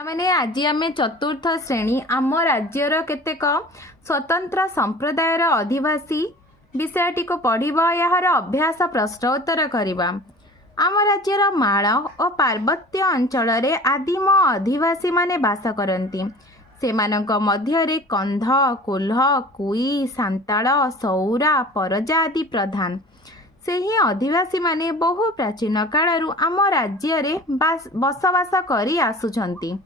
मैंने आज आम चतुर्थ श्रेणी आम राज्यर केतेक स्वतंत्र संप्रदायर अधिवासी विषयटी को पढ़ा यार अभ्यास प्रश्न उत्तर करवा। आम राज्यर माल और पार्वत्य अंचल आदिम अधिवासी माने बास करती। सेमानक मध्यरे कंध, कोल्ह, कुई, सांताल, सौरा, परजा आदि प्रधान। सेही अधिवासी माने बहु प्राचीन कालरू आम राज्य रे बसवास करी आसुछंती।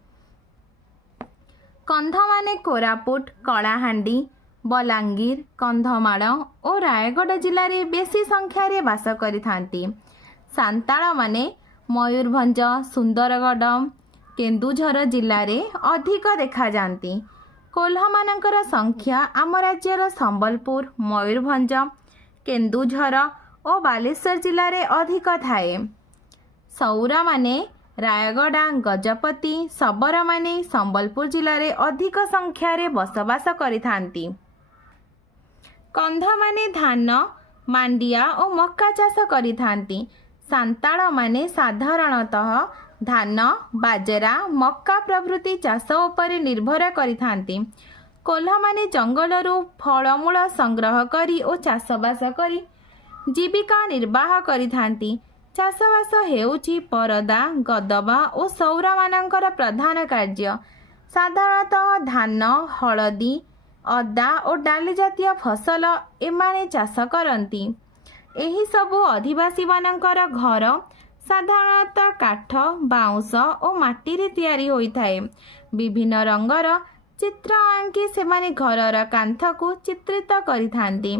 कंध माने कोरापुट, कलाहांडी, बलांगीर, कंधमाल और रायगढ़ जिले में बेसी संख्यार बास करिथांती। सांताल माने मयूरभंज, सुंदरगढ़, केन्दुझर जिले में अधिक देखा जाती। कोल्ह मानकर संख्या आम राज्यर संबलपुर, मयूरभंज, केन्दुझर और बालेश्वर जिले में अधिक थाए। सौरा माने रायगढ़, गजपति, शबर माने संबलपुर जिले में अधिक संख्यार बसवास करिथांती। कंध माने धान, मांडिया और मक्का चाष करिथांती। सांताल माने साधारणतः धान, बाजरा, मक्का प्रभृति चाष उपरे निर्भर करिथांती। कोल्ह माने जंगलरू फलमूल संग्रह करी और चाषबास करी जीविका निर्वाह करिथांती। चाषबास हेउची परदा, गदबा और सौरा मानकर प्रधान कार्य। साधारणतः धान, हलदी, अदा और डाली जातीय फसल एमाने चाष करती। एही सबु अधिवासी मानकर घर साधारणतः काठ, बाउंश और माटी रे तैयारी होइथाए। विभिन्न रंगर चित्र आंकी सेमाने घरर कांथ को चित्रित करिथांती।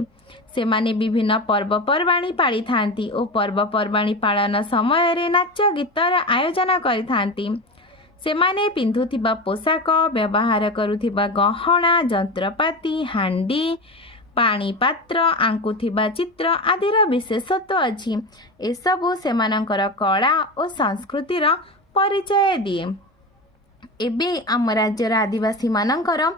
सेमाने विभिन्न पर्वपर्वाणी पाली थांती और पर्वपर्वाणी पालन समय रे नाच गीतर आयोजन करिथांती। सेमाने पिंधुथिबा पोशाक, व्यवहार करुथिबा गहना, जंत्रपाति, हांडी, पानी पात्र, आंकुथिबा चित्र आदिर विशेषत्व अछि। एसबु सेमानंकर कला और संस्कृतिर परिचय दिए। एबे आम राज्यर आदिवासी मानकर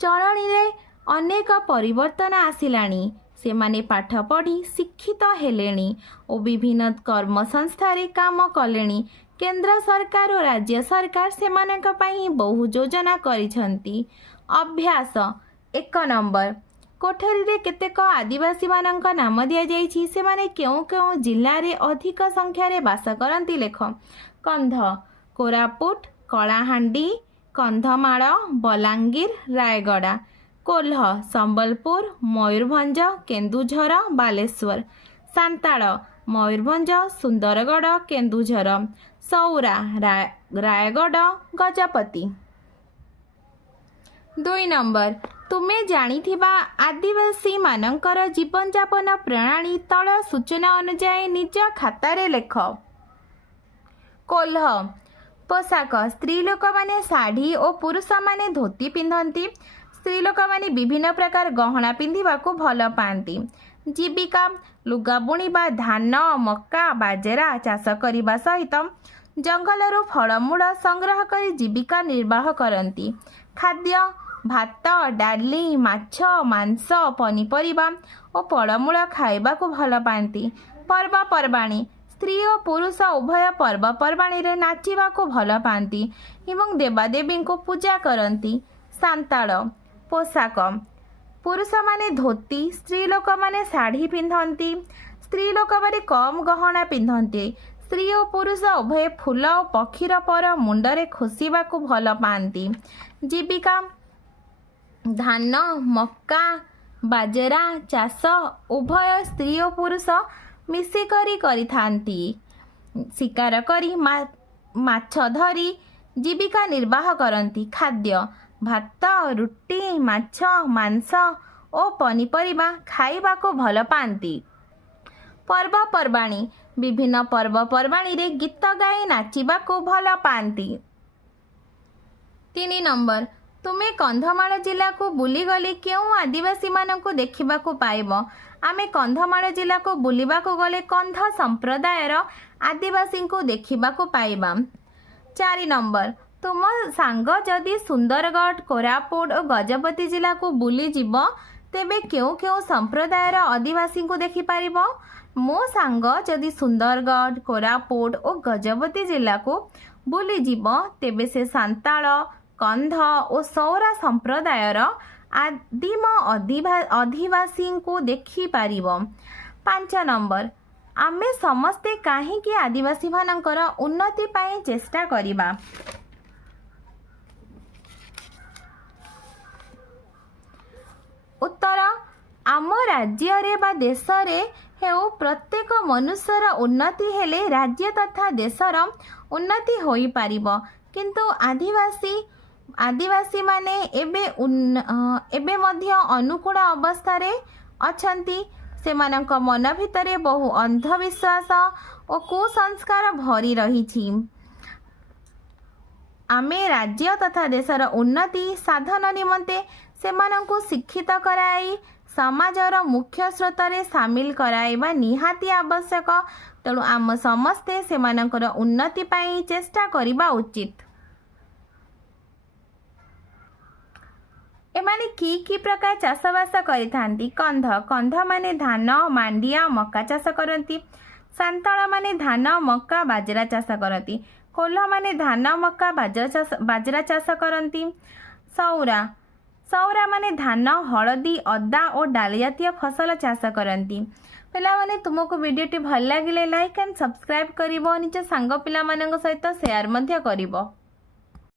चलनी रे अनेक परिवर्तन आसिलानी। सेमाने पाठ पढ़ी शिक्षित हेलेनी और विभिन्न कर्म संस्था रे काम कलेनी। केंद्र सरकार और राज्य सरकार सेमानक पई बहु योजना करिसंती। अभ्यास 1 नंबर कोठरी रे केतेक आदिवासी मानक नाम दिया जाइछि। सेमाने केउ केउ जिल्ला रे अधिक संख्या रे बास करंती लेख। कंध कोरापुट, कलाहांडी, कंधमाल, बलांगीर, रायगढ़। कोल्ह संबलपुर, मयूरभंज, केन्दुझर, बालेश्वर। सांताल मयूरभंज, सुंदरगढ़, केन्दुझर। सौरा रायगढ़, गजपति। 2 नंबर तुमे जानिथिबा आदिवासी मानकर जीवन यापन प्रणाली तळ सूचना अनुसार निज खातारे लेख। कोल्ह पोशाक स्त्री लोक माने साड़ी और पुरुष माने धोती पिंधंती। स्त्री लोक माने विभिन्न प्रकार गहना पिंधिबा को भल पाती। जीविका लुगा बुणीबा, धान, मक्का, बाजरा चाष करने सहित जंगलरू फलमूल संग्रह कर जीविका निर्वाह करती। खाद्य भात, डाली, माछ, मांस, पनीपरिबा और फलमूल खाइबा को भल पाती। पर्वपर्वाणी स्त्री और पुरुष उभय पर्वपर्वाणी रे नाचिबा को भल पाती एवं देवादेवी को पूजा करती। सांताल पोशाक पुरुष माने धोती, स्त्री लोक माने साड़ी पिंधंती। स्त्री लोक माने कम गहना पिंधंती। स्त्री और पुरुष उभय फूल और पक्षीर पर मुंडरे खोसिबा को भल पाती। जीविका धान, मक्का, बाजरा चाष उभय स्त्री और पुरुष मिसिकरी करिथांती। शिकार करी माछ धरी जीविका निर्वाह करती। खाद्य भात, रुटी, माछ, मांस और पनीपरिबा खाइबा को भल पाती। पर्वपर्वाणी विभिन्न पर्वपर्वाणी रे गीत गाई नाचिबा को भल पाती। 3 नंबर तुमे कंधमाल जिला को बुली गले केउ आदिवासी मानक देखिबा को पाइब। आमे कंधमाल जिला को बुलिबा को गले कंध संप्रदायर आदिवासी को देखिबा को पाइबा। 4 नंबर तुम सांग जदि सुंदरगढ़, कोरापुट और गजपति जिला को बुली जीव तेबे केउ केउ संप्रदायर आदिवासी को देखि पारिबो। मो सांग जदि सुंदरगढ़, कोरापुट और गजपति जिला को ବୁଲିଯିବ ତେବେ ସେ ସାନ୍ତାଳ, କନ୍ଧ ଓ ସୌରା ସମ୍ପ୍ରଦାୟର ଆଦିମ ଅଧିବାସୀଙ୍କୁ ଦେଖିପାରିବ। 5 ନମ୍ବର, ଆମେ ସମସ୍ତେ କାହିଁକି ଆଦିବାସୀମାନଙ୍କର ଉନ୍ନତି ପାଇଁ ଚେଷ୍ଟା କରିବା? ଉତ୍ତର, ଆମ ରାଜ୍ୟରେ ବା ଦେଶରେ ହେଉ ପ୍ରତ୍ୟେକ ମନୁଷ୍ୟର ଉନ୍ନତି ହେଲେ ରାଜ୍ୟ ତଥା ଦେଶର ଉନ୍ନତି ହୋଇପାରିବ। କିନ୍ତୁ ଆଦିବାସୀମାନେ ଏବେ ମଧ୍ୟ ଅନୁକୂଳ ଅବସ୍ଥାରେ ଅଛନ୍ତି। ସେମାନଙ୍କ ମନ ଭିତରେ ବହୁ ଅନ୍ଧବିଶ୍ୱାସ ଓ କୁସଂସ୍କାର ଭରି ରହିଛି। ଆମେ ରାଜ୍ୟ ତଥା ଦେଶର ଉନ୍ନତି ସାଧନ ନିମନ୍ତେ ସେମାନଙ୍କୁ ଶିକ୍ଷିତ କରାଇ ସମାଜର ମୁଖ୍ୟ ସ୍ରୋତରେ ସାମିଲ କରାଇବା ନିହାତି ଆବଶ୍ୟକ। ତେଣୁ ଆମ ସମସ୍ତେ ସେମାନଙ୍କର ଉନ୍ନତି ପାଇଁ ଚେଷ୍ଟା କରିବା ଉଚିତ। ଏମାନେ କି ପ୍ରକାର ଚାଷବାସ କରିଥାନ୍ତି? କନ୍ଧମାନେ ଧାନ, ମାଣ୍ଡିଆ, ମକା ଚାଷ କରନ୍ତି। ସାନ୍ତାଳମାନେ ଧାନ, ମକା, ବାଜରା ଚାଷ କରନ୍ତି। କୋଲ୍ହମାନେ ଧାନ, ମକା, ବାଜରା ଚାଷ କରନ୍ତି। ସୌରାମାନେ ଧାନ, ହଳଦୀ, ଅଦା ଓ ଡାଲି ଜାତୀୟ ଫସଲ ଚାଷ କରନ୍ତି। ପିଲାମାନେ, ତୁମକୁ ଭିଡ଼ିଓଟି ଭଲ ଲାଗିଲେ ଲାଇକ୍ ଆଣ୍ଡ ସବସ୍କ୍ରାଇବ୍ କରିବ। ନିଜ ସାଙ୍ଗ ପିଲାମାନଙ୍କ ସହିତ ସେୟାର ମଧ୍ୟ କରିବ।